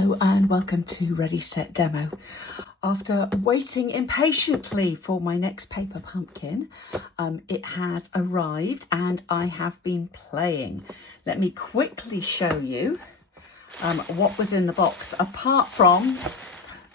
Hello and welcome to Ready Set Demo. After waiting impatiently for my next paper pumpkin, it has arrived and I have been playing. Let me quickly show you what was in the box apart from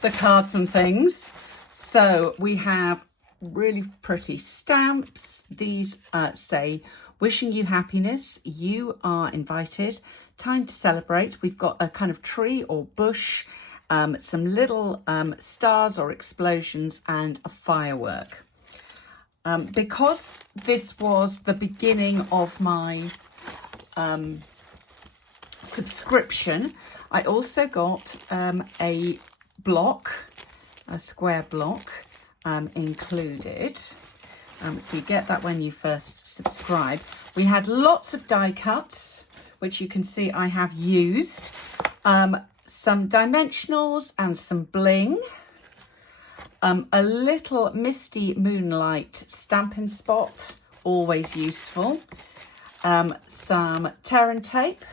the cards and things. So we have really pretty stamps. These say, wishing you happiness, you are invited, time to celebrate. We've got a kind of tree or bush, some little stars or explosions and a firework. Because this was the beginning of my subscription, I also got a block, a square block included. So you get that when you first subscribe. We had lots of die cuts, which you can see I have used. Some dimensionals and some bling. A little misty moonlight Stampin' Spot, always useful. Some tear and tape.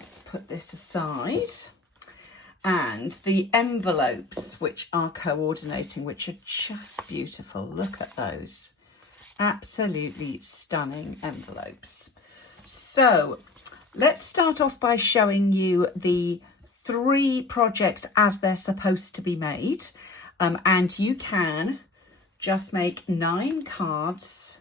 Let's put this aside. And the envelopes, which are coordinating, which are just beautiful. Look at those. Absolutely stunning envelopes. So let's start off by showing you the 3 projects as they're supposed to be made. And you can just make 9 cards,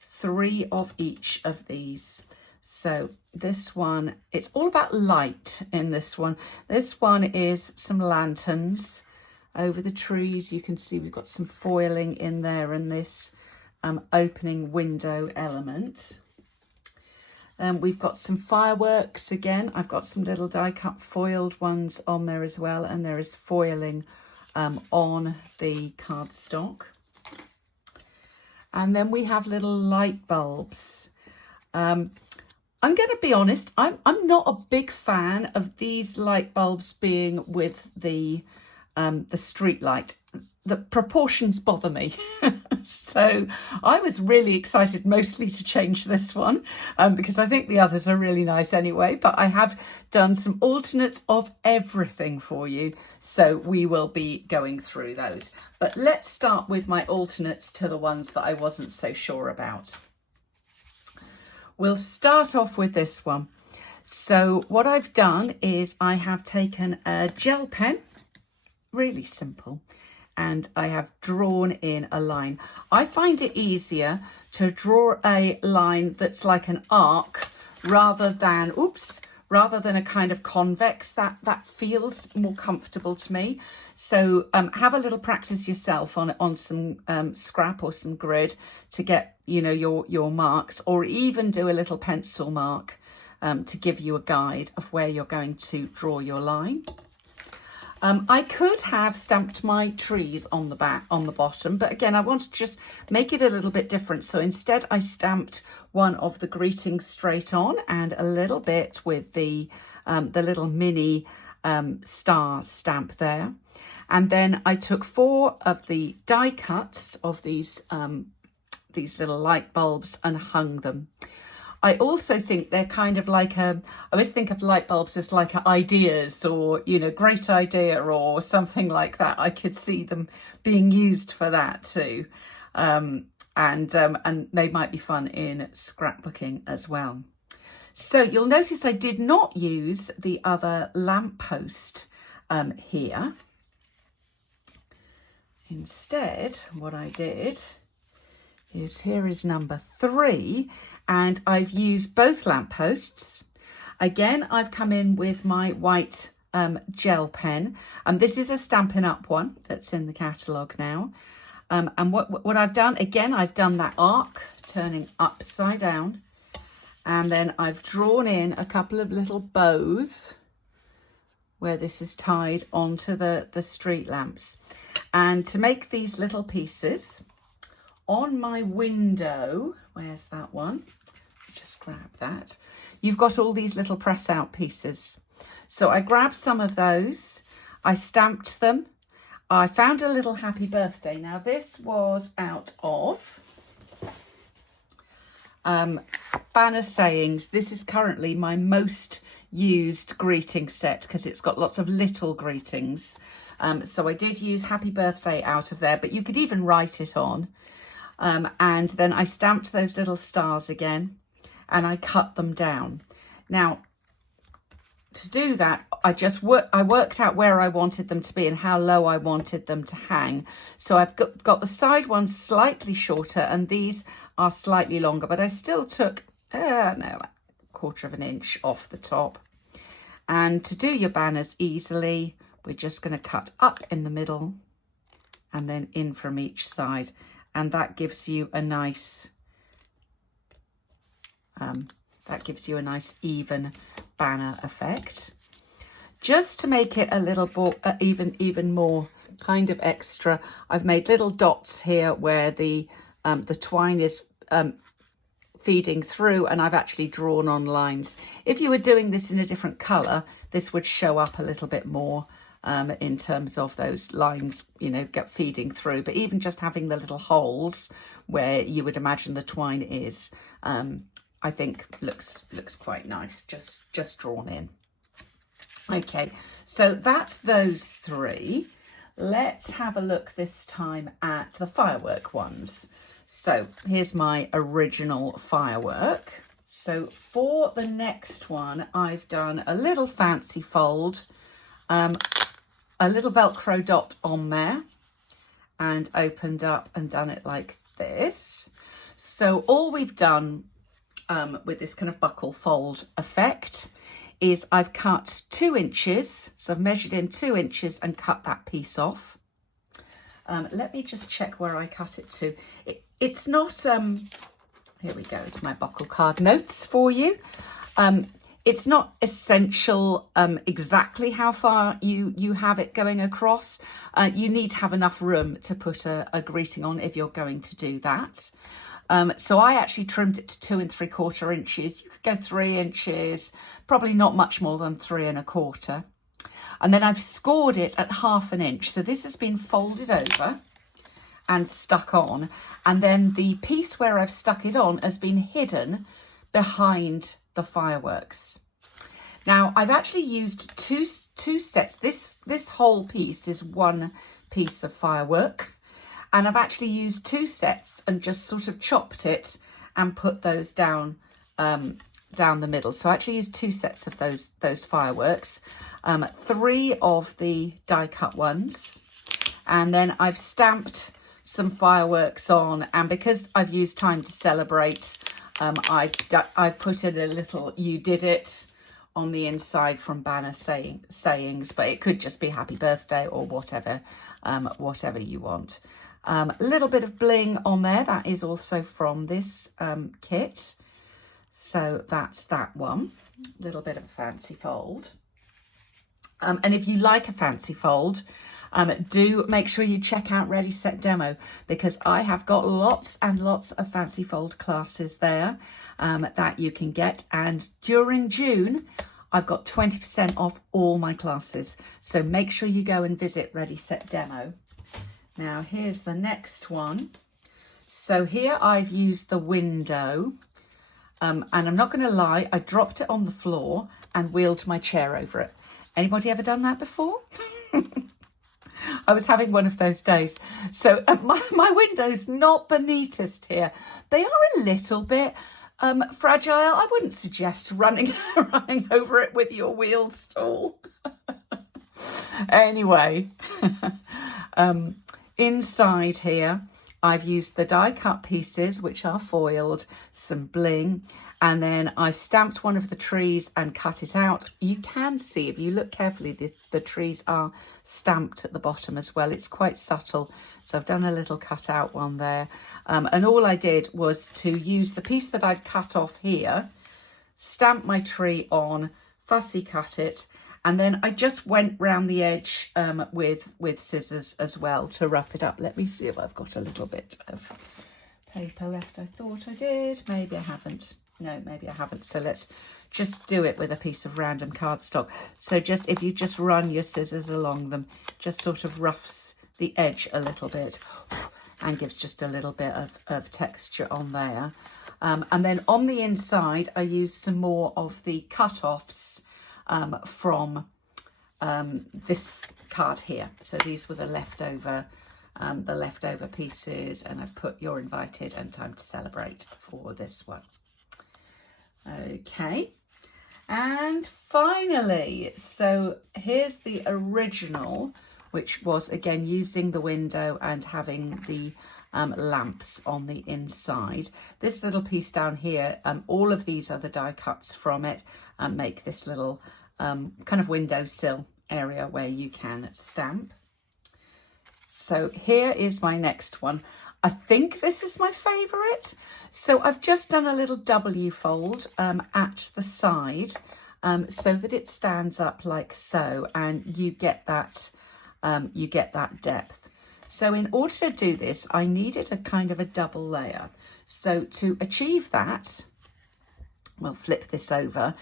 3 of each of these. So this one, it's all about light in this one. This one is some lanterns over the trees. You can see we've got some foiling in there and this opening window element. We've got some fireworks again. I've got some little die cut foiled ones on there as well, and there is foiling on the cardstock. And then we have little light bulbs. I'm going to be honest, I'm not a big fan of these light bulbs being with the street light. The proportions bother me. So I was really excited mostly to change this one because I think the others are really nice anyway, but I have done some alternates of everything for you. So we will be going through those. But let's start with my alternates to the ones that I wasn't so sure about. We'll start off with this one. So what I've done is I have taken a gel pen, really simple, and I have drawn in a line. I find it easier to draw a line that's like an arc rather than a kind of convex. That feels more comfortable to me. So have a little practice yourself on some scrap or some grid to get, you know, your marks, or even do a little pencil mark to give you a guide of where you're going to draw your line. I could have stamped my trees on the bottom, but again, I want to just make it a little bit different. So instead I stamped one of the greetings straight on and a little bit with the little mini star stamp there. And then I took 4 of the die cuts of these little light bulbs and hung them. I also think they're kind of like I always think of light bulbs as like ideas, or, you know, great idea or something like that. I could see them being used for that too. And they might be fun in scrapbooking as well. So you'll notice I did not use the other lamppost here. Instead, what I did is, here is number 3, and I've used both lampposts. Again, I've come in with my white gel pen, and this is a Stampin' Up one that's in the catalogue now. And what I've done, again, I've done that arc turning upside down, and then I've drawn in a couple of little bows where this is tied onto the street lamps. And to make these little pieces, on my window, where's that one? Just grab that. You've got all these little press out pieces. So I grabbed some of those, I stamped them. I found a little happy birthday. Now this was out of banner sayings. This is currently my most used greeting set because it's got lots of little greetings. So I did use happy birthday out of there, but you could even write it on. And then I stamped those little stars again and I cut them down. Now, to do that, I worked out where I wanted them to be and how low I wanted them to hang. So I've got the side ones slightly shorter and these are slightly longer, but I still took, a quarter of an inch off the top. And to do your banners easily, we're just going to cut up in the middle and then in from each side. And that gives you a nice, even banner effect. Just to make it a little more, even more kind of extra, I've made little dots here where the twine is feeding through, and I've actually drawn on lines. If you were doing this in a different colour, this would show up a little bit more in terms of those lines, get feeding through. But even just having the little holes where you would imagine the twine is, I think looks quite nice, just drawn in. Okay, so that's those three. Let's have a look this time at the firework ones. So here's my original firework. So for the next one, I've done a little fancy fold, a little Velcro dot on there, and opened up and done it like this. So all we've done with this kind of buckle fold effect is I've cut 2 inches. So I've measured in 2 inches and cut that piece off. Let me just check where I cut it to. It's not, here we go, it's my buckle card notes for you. It's not essential exactly how far you have it going across. You need to have enough room to put a greeting on if you're going to do that. So I actually trimmed it to 2 3/4 inches. You could go 3 inches, probably not much more than 3 1/4. And then I've scored it at 1/2 inch. So this has been folded over and stuck on. And then the piece where I've stuck it on has been hidden behind the fireworks. Now I've actually used two sets. This whole piece is one piece of firework. And I've actually used 2 sets and just sort of chopped it and put those down the middle. So I actually used 2 sets of those fireworks, 3 of the die cut ones, and then I've stamped some fireworks on. And because I've used Time to Celebrate, I've put in a little "You Did It" on the inside from banner sayings, but it could just be happy birthday or whatever you want. A little bit of bling on there. That is also from this kit. So that's that one. A little bit of a fancy fold. And if you like a fancy fold, do make sure you check out Ready Set Demo, because I have got lots and lots of fancy fold classes there that you can get. And during June, I've got 20% off all my classes. So make sure you go and visit Ready Set Demo. Now here's the next one. So here I've used the window, and I'm not going to lie, I dropped it on the floor and wheeled my chair over it. Anybody ever done that before? I was having one of those days. So my window's not the neatest here. They are a little bit fragile. I wouldn't suggest running over it with your wheel stool. Anyway, inside here, I've used the die cut pieces, which are foiled, some bling, and then I've stamped one of the trees and cut it out. You can see, if you look carefully, the trees are stamped at the bottom as well. It's quite subtle. So I've done a little cut out one there. And all I did was to use the piece that I'd cut off here, stamp my tree on, fussy cut it, and then I just went round the edge with scissors as well to rough it up. Let me see if I've got a little bit of paper left. I thought I did. Maybe I haven't. No, maybe I haven't. So let's just do it with a piece of random cardstock. So just if you just run your scissors along them, just sort of roughs the edge a little bit and gives just a little bit of texture on there. And then on the inside, I used some more of the cut-offs from this card here. So these were the leftover pieces, and I've put You're Invited and Time to Celebrate for this one. Okay, and finally, so here's the original, which was again using the window and having the lamps on the inside. This little piece down here, all of these are the die cuts from it, and make this little kind of windowsill area where you can stamp. So here is my next one. I think this is my favourite. So I've just done a little W fold at the side so that it stands up like so, and you get that depth. So in order to do this, I needed a kind of a double layer. So to achieve that, we'll flip this over.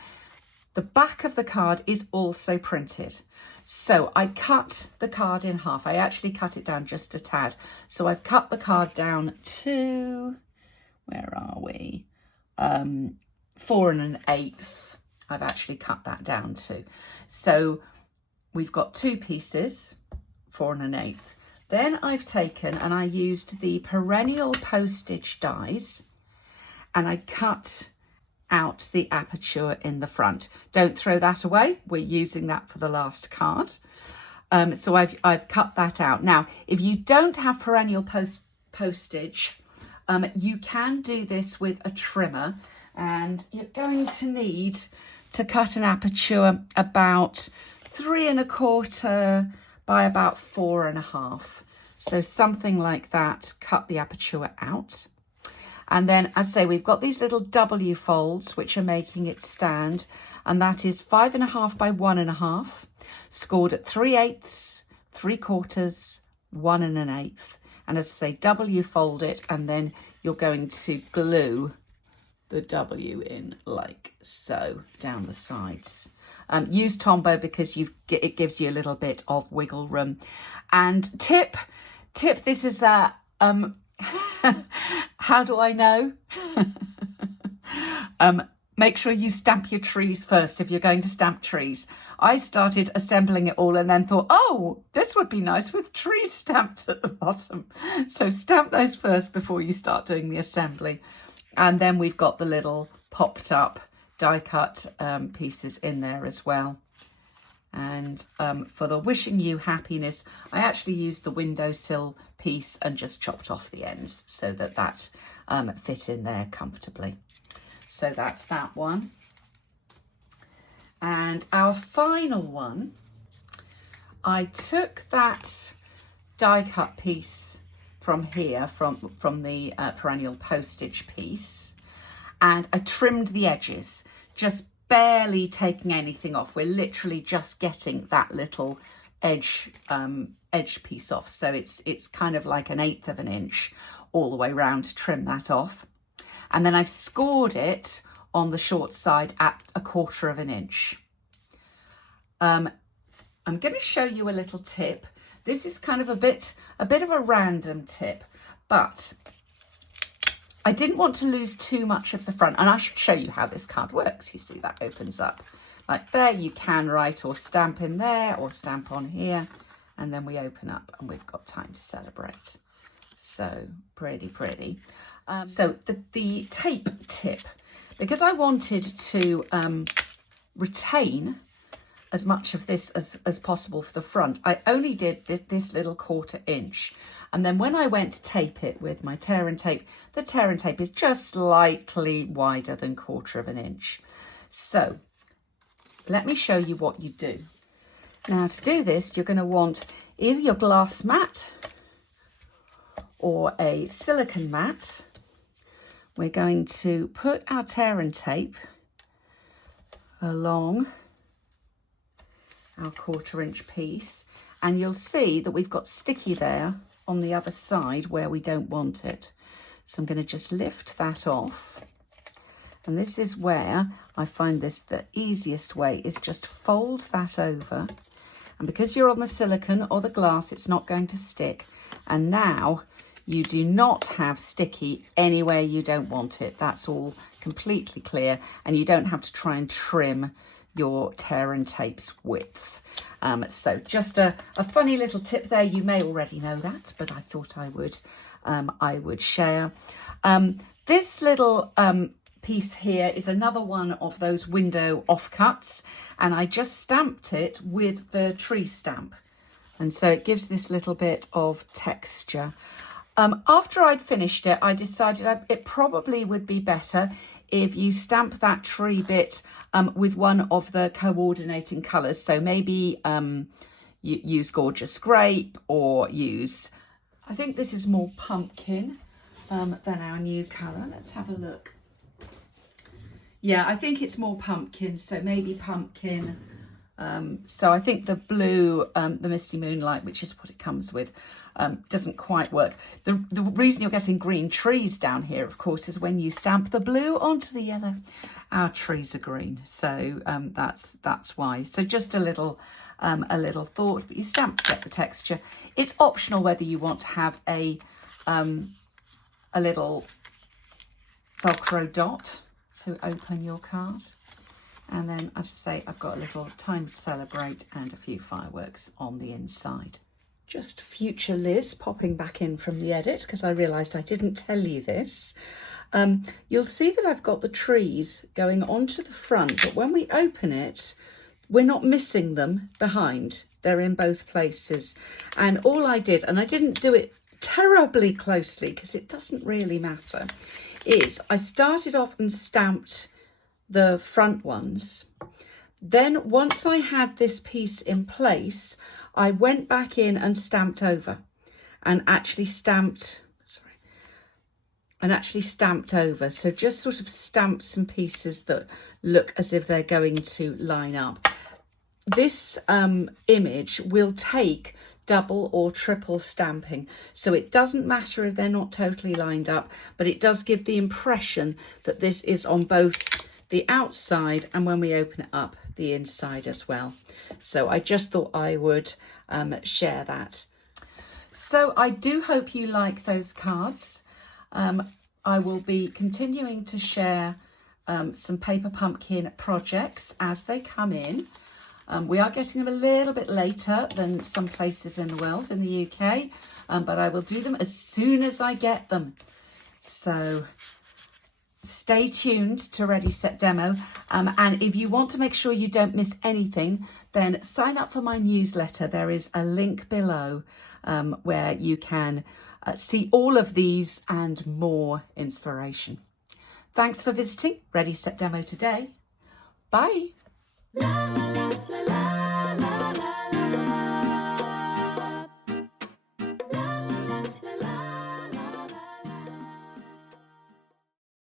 The back of the card is also printed. So I cut the card in half. I actually cut it down just a tad. So I've cut the card down to, where are we? 4 1/8. I've actually cut that down to. So we've got 2 pieces, 4 1/8. Then I've taken and I used the perennial postage dies, and I cut out the aperture in the front. Don't throw that away. We're using that for the last card. So I've cut that out. Now, if you don't have perennial postage, you can do this with a trimmer, and you're going to need to cut an aperture about 3 1/4 by about 4 1/2. So something like that, cut the aperture out. And then, as I say, we've got these little W folds, which are making it stand. And that is 5 1/2 by 1 1/2, scored at 3/8, 3/4, 1 1/8. And as I say, W fold it, and then you're going to glue the W in like so down the sides. Use Tombow because it gives you a little bit of wiggle room. And tip, this is a how do I know? Make sure you stamp your trees first if you're going to stamp trees. I started assembling it all and then thought, oh, this would be nice with trees stamped at the bottom. So stamp those first before you start doing the assembly. And then we've got the little popped up die cut pieces in there as well. And for the wishing you happiness, I actually used the windowsill piece and just chopped off the ends so that fit in there comfortably. So that's that one. And our final one, I took that die cut piece from here, from the perennial postage piece, and I trimmed the edges, just barely taking anything off. We're literally just getting that little edge piece off. So it's kind of like 1/8 of an inch all the way around to trim that off. And then I've scored it on the short side at 1/4 of an inch. I'm going to show you a little tip. This is kind of a bit of a random tip, but I didn't want to lose too much of the front, and I should show you how this card works. You see that opens up like there. You can write or stamp in there or stamp on here, and then we open up and we've got Time to Celebrate. So pretty. So the tape tip, because I wanted to retain as much of this as possible for the front, I only did this little 1/4 inch. And then when I went to tape it with my tear and tape, the tear and tape is just slightly wider than 1/4 of an inch. So let me show you what you do. Now to do this, you're going to want either your glass mat or a silicone mat. We're going to put our tear and tape along our 1/4 inch piece, and you'll see that we've got sticky there on the other side where we don't want it. So I'm going to just lift that off, and this is where I find this the easiest way is just fold that over, and because you're on the silicone or the glass, it's not going to stick. And now You do not have sticky anywhere you don't want it. That's all completely clear, and you don't have to try and trim your tear and tape's width. So just a funny little tip there. You may already know that, but I thought I would share. This little piece here is another one of those window offcuts, and I just stamped it with the tree stamp, and so it gives this little bit of texture. After I'd finished it, I decided it probably would be better if you stamp that tree bit with one of the coordinating colours. So maybe you use Gorgeous Grape, or use, I think this is more pumpkin than our new colour. Let's have a look. Yeah, I think it's more pumpkin, so maybe pumpkin. So I think the blue, the Misty Moonlight, which is what it comes with, doesn't quite work. The reason you're getting green trees down here, of course, is when you stamp the blue onto the yellow, our trees are green. So that's why. So just a little thought, but you stamp to get the texture. It's optional whether you want to have a little Velcro dot to open your card. And then, as I say, I've got a little time to celebrate and a few fireworks on the inside. Just future Liz popping back in from the edit, because I realised I didn't tell you this. You'll see that I've got the trees going onto the front, but when we open it, we're not missing them behind. They're in both places. And all I did, and I didn't do it terribly closely because it doesn't really matter, is I started off and stamped the front ones. Then once I had this piece in place, I went back in and stamped over, and actually stamped over. So just sort of stamp some pieces that look as if they're going to line up. This image will take double or triple stamping, so it doesn't matter if they're not totally lined up, but it does give the impression that this is on both the outside, and when we open it up, the inside as well. So I just thought I would share that. So I do hope you like those cards. I will be continuing to share some paper pumpkin projects as they come in. We are getting them a little bit later than some places in the world, in the UK, but I will do them as soon as I get them. So stay tuned to Ready Set Demo, and if you want to make sure you don't miss anything, then sign up for my newsletter. There is a link below where you can see all of these and more inspiration. Thanks for visiting Ready Set Demo today. Bye.